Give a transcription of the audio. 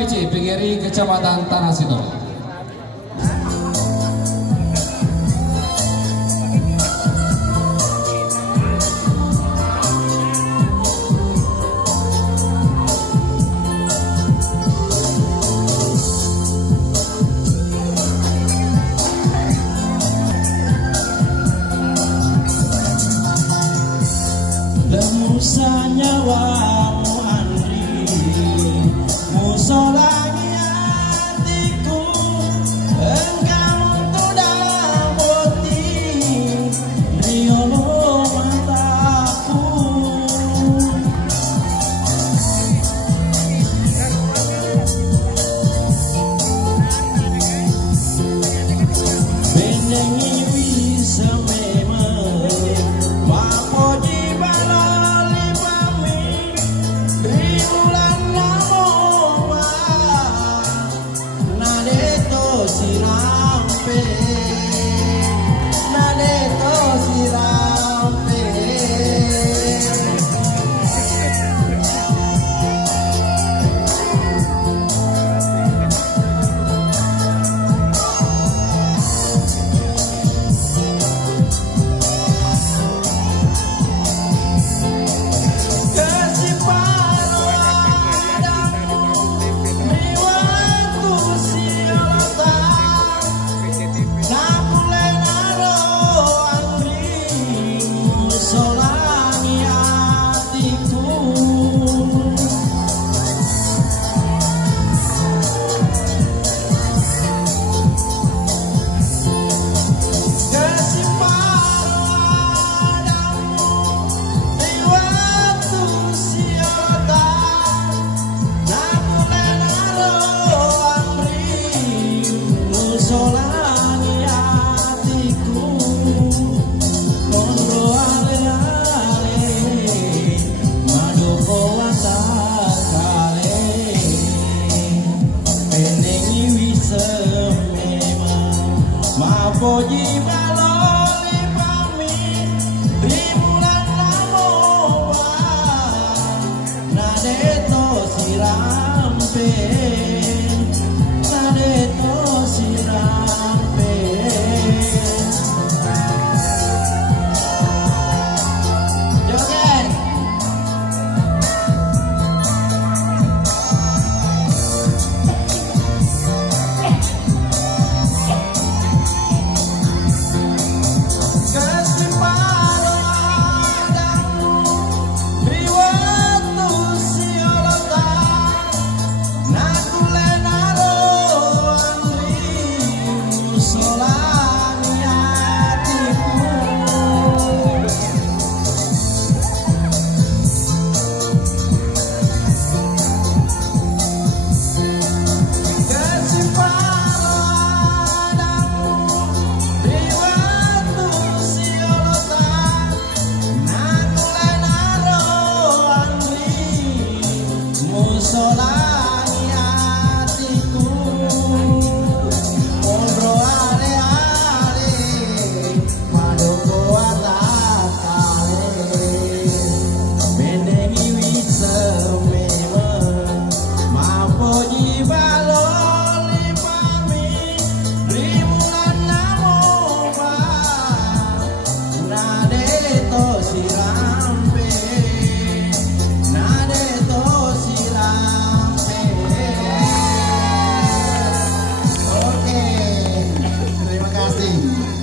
PC PGRI Kecamatan Tanah Situ. Lemusa nyawamu Andri, musolagi hatiku, engkau sudah putih, riolo mataku. Bendengi bisa memang Mapoji baloli pami ribulan namoba nadeto sirampe nadeto sirampe Mapoji baloli pami ribulan namoba nadeto sirampe nadeto sirampe. Joget musolani hatiku, mondro ale-ale, madoko atakale, bendengi wisemema, mapoji baloli pami, ribulan namoba, nadeto sirampe, nadeto sirampe. Oke, terima kasih.